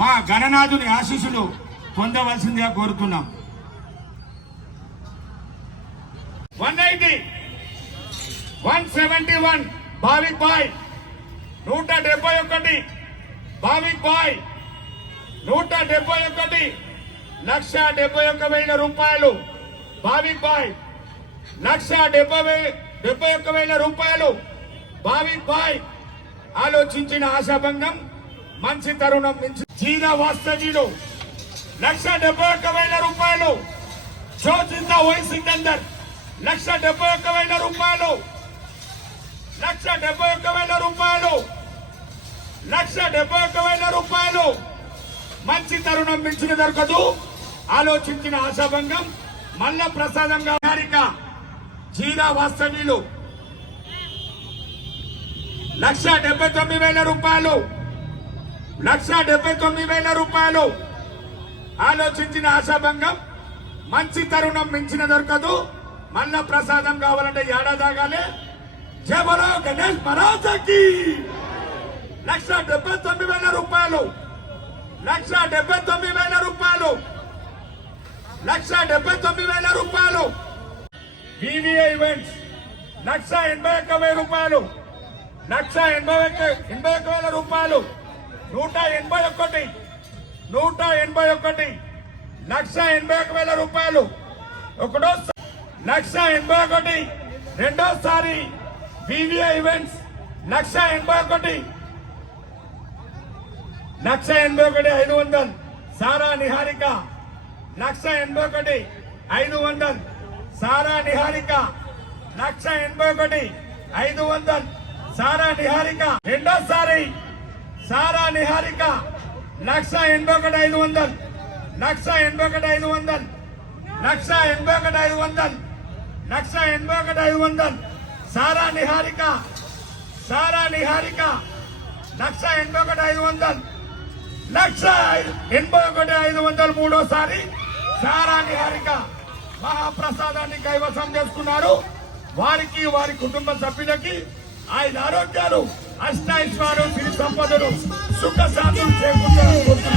మా గణనాథుని ఆశీస్సులు పొందవలసిందిగా కోరుతున్నాం. 180, 171 భావిక్ బాయ్, 171 భావిక్ బాయ్, 171 1,71,000 రూపాయలు భావిక్ బాయ్, 1,71,000 రూపాయలు భావిక్ బాయ్. ఆలోచించిన ఆశాభంగం, మంచి తరుణం నుంచి జీనా వాస్తవీలు 1,71,000 రూపాయలు. జ్యోతిందా ఓయ్ సికందర్ 1,71,000 రూపాయలు, 1,71,000 రూపాయలు, 1,71,000 రూపాయలు. మంచి తరుణం మించిన దొరకదు. ఆలోచించిన ఆశాభంగం, మల్ల ప్రసాదంగా హారిక జీనా వాస్తవీలు 1,79,000 రూపాయలు, 1,79,000 రూపాయలు. ఆలోచించిన ఆశాభంగం, మంచి తరుణం మించిన దొరకదు. మల్ల ప్రసాదం కావాలంటే ఏడాదాగానే. జై బలో గణేష్ మహారాజకి. 1,79,000 రూపాయలు, 1,79,000 రూపాయలు, 1,79,000 రూపాయలు. వివిఐ ఈవెంట్స్ 1,81,000 రూపాయలు, 1,81,000 రూపాయలు, 181, 181, 181,000 రూపాయలు. ఒకటో 181, రెండోసారి వివిఐ ఈవెంట్స్ 181, 181,500 సారా నిహారిక, 181,500 సారా నిహారిక, 181,500 సారా నిహారిక. రెండోసారి సారా నిహారిక 181,500, 181,500, 181,500, 181,500 సారా నిహారిక, సారా నిహారిక 181,500, 181,500 మూడోసారి సారా నిహారిక మహాప్రసాదాన్ని కైవసం చేసుకున్నారు. వారికి, వారి కుటుంబ సభ్యులకి ఆయన ఆరోగ్యాలు, అష్టైశ్వర్యాలు, సిరి సంపదలు, సుఖ శాంతులు చేకూర్చాలని కోరుతున్నాను.